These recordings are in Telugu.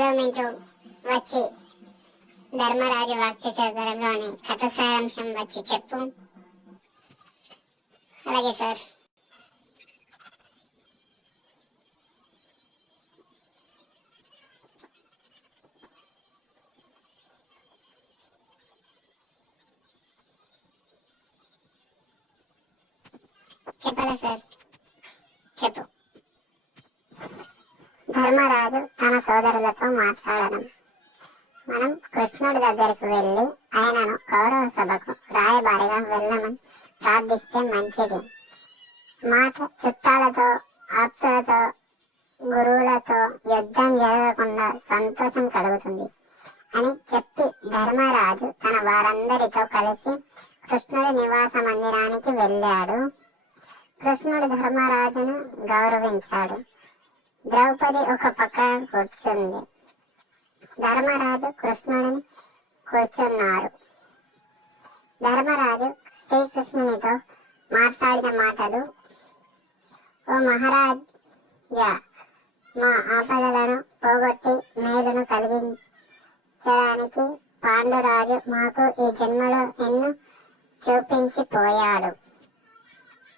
హలో మింటూ వచ్చి ధర్మరాజు వాక్య చదరంలోని కథ సారాంశం వచ్చి చెప్పు. అలాగే సార్. చెప్పాలా సార్? చెప్పు. ధర్మరాజు తన సోదరులతో మాట్లాడడం. మనం కృష్ణుడి దగ్గరికి వెళ్ళి ఆయనను కౌరవ సభకు రాయబారిగా వెళ్ళమని ప్రార్థిస్తే మంచిది. మాట చుట్టాలతో, ఆప్తులతో, గురువులతో యుద్ధం జరగకుండా సంతోషం కలుగుతుంది అని చెప్పి ధర్మరాజు తన వారందరితో కలిసి కృష్ణుడి నివాస మందిరానికి వెళ్ళాడు. కృష్ణుడు ధర్మరాజును గౌరవించాడు. ద్రౌపది ఒక పక్కన కూర్చుంది. ధర్మరాజు కృష్ణుడిని కూర్చున్నారు. ధర్మరాజు శ్రీకృష్ణునితో మాట్లాడిన మాటలు: ఓ మహారాజా, మా ఆపదలను పోగొట్టి మేలును కలిగించడానికి పాండురాజు మాకు ఈ జన్మలో నిన్ను చూపించిపోయాడు.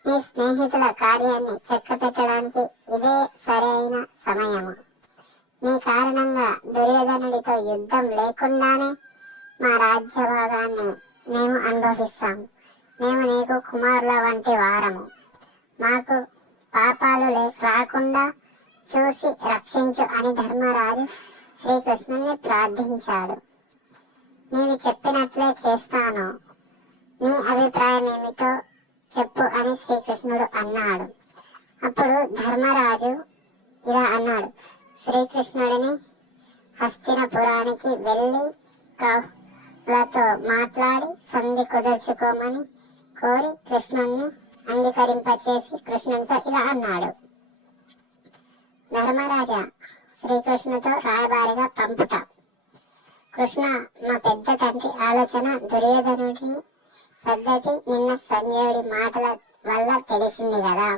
నీ స్నేహితుల కార్యాన్ని చక్కపెట్టడానికి ఇదే సరైన సమయము. నీ కారణంగా దుర్యోధనుడితో యుద్ధం లేకుండానే మా రాజ్య భాగాన్ని మేము అనుభవిస్తాము. మేము నీకు కుమారుల వంటి వారము. మాకు పాపాలు రాకుండా చూసి రక్షించు అని ధర్మరాజు శ్రీకృష్ణుని ప్రార్థించాడు. నీవు చెప్పినట్లే చేస్తాను. నీ అభిప్రాయం ఏమిటో చెప్పు అని శ్రీకృష్ణుడు అన్నాడు. అప్పుడు ధర్మరాజు ఇలా అన్నాడు: శ్రీకృష్ణుడిని హస్తినపురానికి వెళ్ళి కౌరవులతో మాట్లాడి సంధి కుదుర్చుకోమని కోరి కృష్ణుడిని అంగీకరింపచేసి కృష్ణునితో ఇలా అన్నాడు: ధర్మరాజా, శ్రీకృష్ణుతో రాయబారిగా పంపుట. కృష్ణ, మా పెద్ద తండ్రి ఆలోచన దుర్యోధనుడి పద్ధతి నిన్న సంజయుడి మాటల వల్ల తెలిసింది కదా.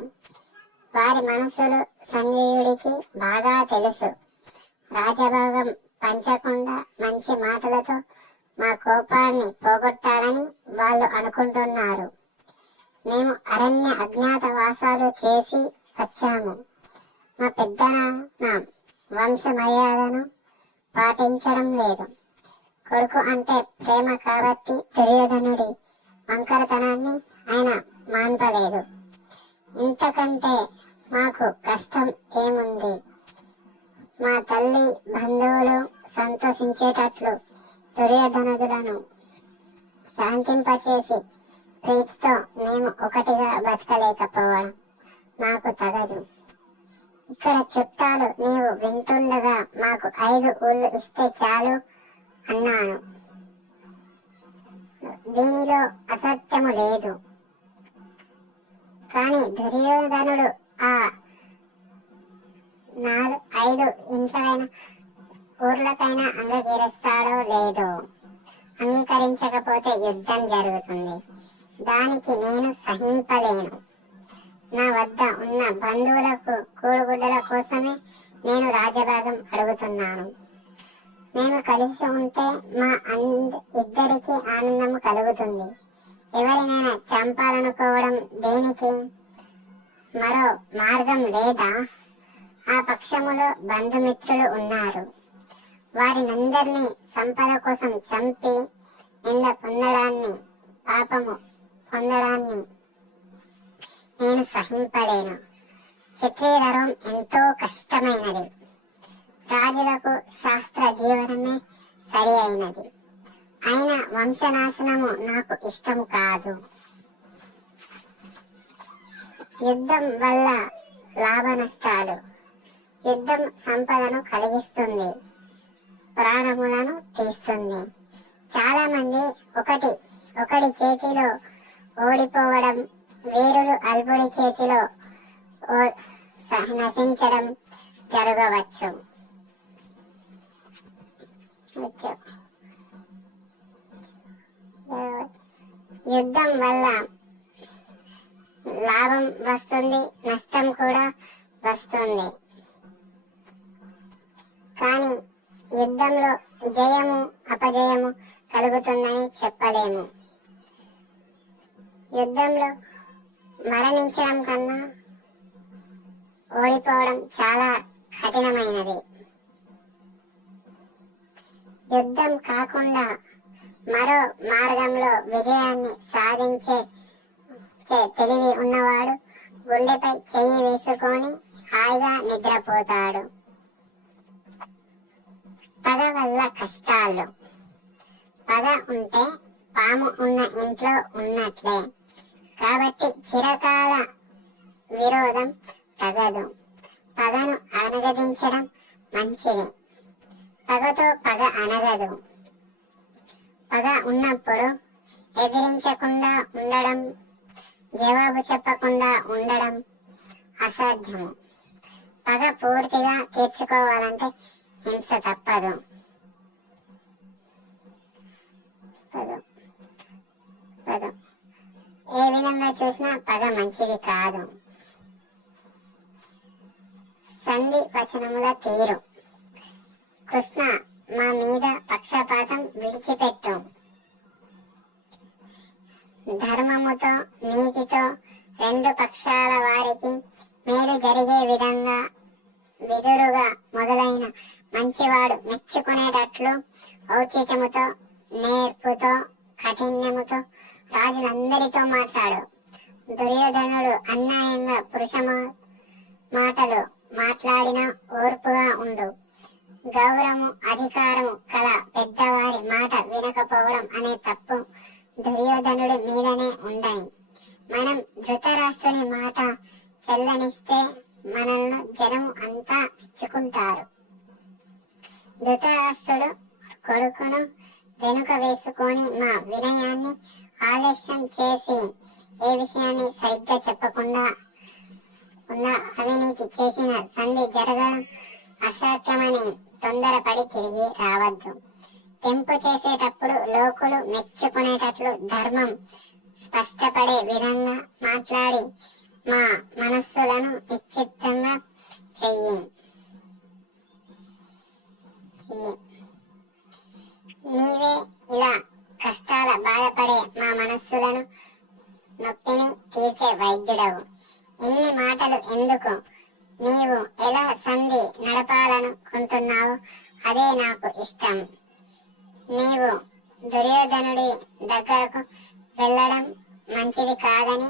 వారి మనసులు సంజయుడికి బాగా తెలుసు. రాజభాగం పంచకుండా మంచి మాటలతో మా కోపాన్ని పోగొట్టాలని వాళ్ళు అనుకుంటున్నారు. మేము అరణ్య అజ్ఞాతవాసాలు చేసి వచ్చాము. మా పెద్దనాన్న వంశ మర్యాదను పాటించడం లేదు. కొడుకు అంటే ప్రేమ కాబట్టి దుర్యోధనుడి వంకరతనాన్ని ఆయన మాన్పలేదు. ఇంతకంటే మాకు కష్టం ఏముంది? మా తల్లి బంధువులు సంతోషించేటట్లు దుర్యోధనులను శాంతింపచేసి ప్రీతితో మేము ఒకటిగా బతకలేకపోవడం మాకు తగదు. ఇక్కడ చుట్టాలు నీవు వింటుండగా మాకు 5 ఊళ్ళు ఇస్తే చాలు అన్నాను. దీనిలో అసత్యము లేదు. కానీ దుర్యోధనుడు ఆ 5 ఇంట్లకైనా ఊర్లకైనా అంగీకరిస్తాడో లేదో. అంగీకరించకపోతే యుద్ధం జరుగుతుంది. దానికి నేను సహింపలేను. నా వద్ద ఉన్న బంధువులకు కూడుగుడ్డల కోసమే నేను రాజభాగం అడుగుతున్నాను. మేము కలిసి ఉంటే మా ఇద్దరికి ఆనందము కలుగుతుంది. ఎవరినైనా చంపాలనుకోవడం దేనికి? మరో మార్గం లేదా? ఆ పక్షములో బంధుమిత్రులు ఉన్నారు. వారినందరినీ సంపద కోసం చంపి నింద పొందడాన్ని, పాపము పొందడాన్ని నేను సహింపలేను. క్షత్రియ ధర్మం ఎంతో కష్టమైనది. రాజులకు శాస్త్ర జీవనమే సరి అయినది. అయినా వంశనాశనము నాకు ఇష్టం కాదు. యుద్ధం వల్ల లాభ నష్టాలు. యుద్ధం సంపదను కలిగిస్తుంది, ప్రాణములను తీస్తుంది. చాలా మంది ఒకడి చేతిలో ఓడిపోవడం, వీరులు అల్పుడి చేతిలో నశించడం జరగవచ్చు. యుద్ధం వల్ల లాభం వస్తుంది, నష్టం కూడా వస్తుంది. కానీ యుద్ధంలో జయము అపజయము కలుగుతుందని చెప్పలేము. యుద్ధంలో మరణించడం కన్నా ఓడిపోవడం చాలా కఠినమైనది. యుద్ధం కాకుండా మరో మార్గంలో విజయాన్ని సాధించే తెలివి ఉన్నవాడు గుండెపై చెయ్యి వేసుకొని హాయిగా నిద్రపోతాడు. పగ వల్ల కష్టాలు. పగ ఉంటే పాము ఉన్న ఇంట్లో ఉన్నట్లే. కాబట్టి చిరకాల విరోధం తగదు. పగను అనగదించడం మంచిది. పగతో పగ అనగదు. పగ ఉన్నప్పుడు ఎదిరించకుండా ఉండడం, జవాబు చెప్పకుండా ఉండడం అసాధ్యము. పగ పూర్తిగా తీర్చుకోవాలంటే హింస తప్పదు. ఏ విధంగా చూసినా పగ మంచిది కాదు. సంధి వచనముల తీరు. కృష్ణ, మా మీద పక్షపాతం విడిచిపెట్టు. ధర్మముతో నీతితో రెండు పక్షాల వారికి మేలు జరిగే విధంగా విదురుగా మొదలైన మంచివాడు మెచ్చుకునేటట్లు ఔచిత్యముతో నేర్పుతో కాఠిన్యముతో రాజులందరితో మాట్లాడు. దుర్యోధనుడు అన్యాయంగా పురుష మాటలు మాట్లాడినా ఓర్పుగా ఉండు. గౌరవము అధికారము కల పెద్దవారి మాట వినకపోవడం అనే తప్పు దుర్యోధనుడి మీదనే ఉండని. మనం ధృతరాష్ట్రుని మాట చెల్లనిస్తే మనల్ని జనము అంతా మెచ్చుకుంటారు. ధృతరాష్ట్రుడు కొడుకును వెనుక వేసుకొని మా వినయాన్ని ఆలస్యం చేసి ఏ విషయాన్ని సరిగ్గా చెప్పకుండా ఉన్న అవినీతి చేసిన సంధి జరగడం అసాధ్యమని తొందరపడి తిరిగి రావద్దు. తెంపు చేసేటప్పుడు లోకులు మెచ్చుకునేటట్లు ధర్మం స్పష్టపడే విధంగా మాట్లాడి మా మనస్సులను నిశ్చితంగా చెయ్యి. నీవే ఇలా కష్టాల బాధపడే మా మనస్సులను నొప్పిని తీర్చే వైద్యుడవు. ఇన్ని మాటలు ఎందుకు? నీవు ఎలా సంధి నడపాలనుకుంటున్నావో అదే నాకు ఇష్టం. నీవు దుర్యోధనుడి దగ్గరకు వెళ్ళడం మంచిది కాదని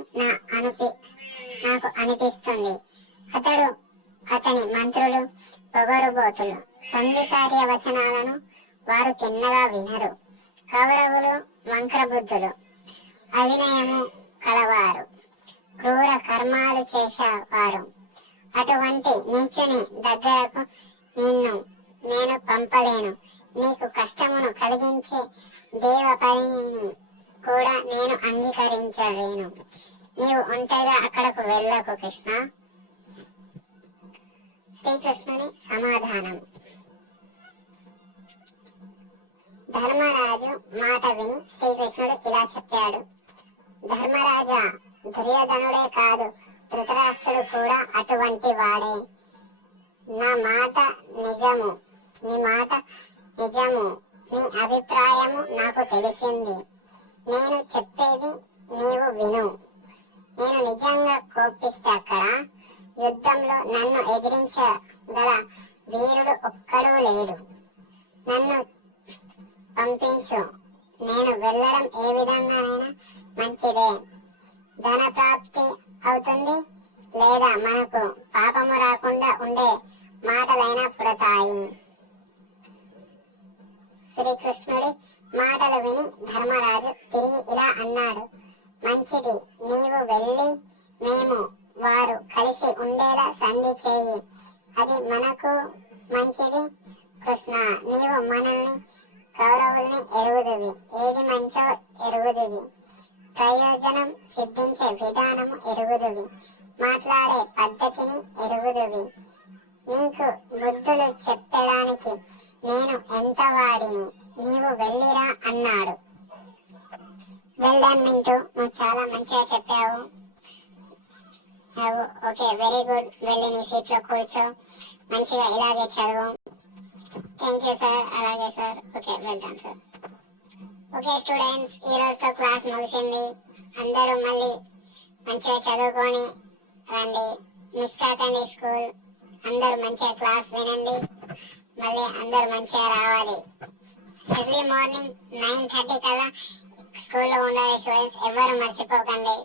నాకు అనిపిస్తుంది. అతని మంత్రులు పొగరుబోతులు. సంధి కార్య వచనాలను వారు తిన్నగా వినరు. కౌరవులు వంక్రబుద్ధులు, అవినయము కలవారు, క్రూర కర్మాలు చేసేవారు. అటువంటి నీచుని దగ్గరకు నేను పంపలేను. నీకు కష్టమును కలిగించే దేవ పనిని కూడా నేను అంగీకరించలేను. నీవు ఒంటరిగా అక్కడకు వెళ్ళకు కృష్ణ. శ్రీకృష్ణుని సమాధానం. ధర్మరాజు మాట విని శ్రీకృష్ణుడు ఇలా చెప్పాడు. ధర్మరాజా, దుర్యోధనుడే కాదు, ధృతరాష్ట్రుడు కూడా అటువంటి వాడే. నీ మాట నిజము. నీ అభిప్రాయము నాకు తెలిసింది. నేను చెప్పేది నీవు విను. నేను నిజంగా కోపిస్తే అక్కడ యుద్ధంలో నన్ను ఎదిరించగల వీరుడు ఒక్కడూ లేడు. నన్ను పంపించు. నేను వెళ్ళడం ఏ విధంగానైనా మంచిదే. ధన ప్రాప్తి అవుతుంది, లేదా మనకు పాపము రాకుండా ఉండే మాటలైనా పుడతాయి. శ్రీకృష్ణుడి మాటలు విని ధర్మరాజు తిరిగి ఇలా అన్నాడు. మంచిది, నీవు వెళ్ళి మేము వారు కలిసి ఉండేలా సంధి చేయి. అది మనకు మంచిది. కృష్ణ, నీవు మనల్ని కౌరవుల్ని ఎరుగుదివి. ఏది మంచో ఎరుగుదివి. ప్రయోజనం సిద్ధించే విధానము ఎరుగుదివి. మాట్లాడే పద్ధతిని ఎరుగుదివి. నీకు బుద్ధులు చెప్పడానికి నేను ఎంత వాడిని. నీవు వెళ్ళిరా అన్నాడు. వెల్ డన్ మింటూ, నువ్వు చాలా మంచిగా చెప్పావు. Okay, very good. వెళ్ళి నీ సీట్లో కూర్చో, మంచిగా ఇలాగే చదువు. Thank you sir. అలాగే సార్. ఓకే, వెళ్తాం సార్. ఓకే స్టూడెంట్స్, ఈ రోజుతో క్లాస్ ముగిసింది. అందరూ మళ్ళీ మంచిగా చదువుకొని రండి. మిస్ కాకండి స్కూల్. అందరూ మంచిగా క్లాస్ వినండి. మళ్ళీ అందరూ మంచిగా రావాలి. ఎర్లీ మార్నింగ్ 9:30 కల్లా స్కూల్లో ఉండాలి స్టూడెంట్స్. ఎవరు మర్చిపోకండి.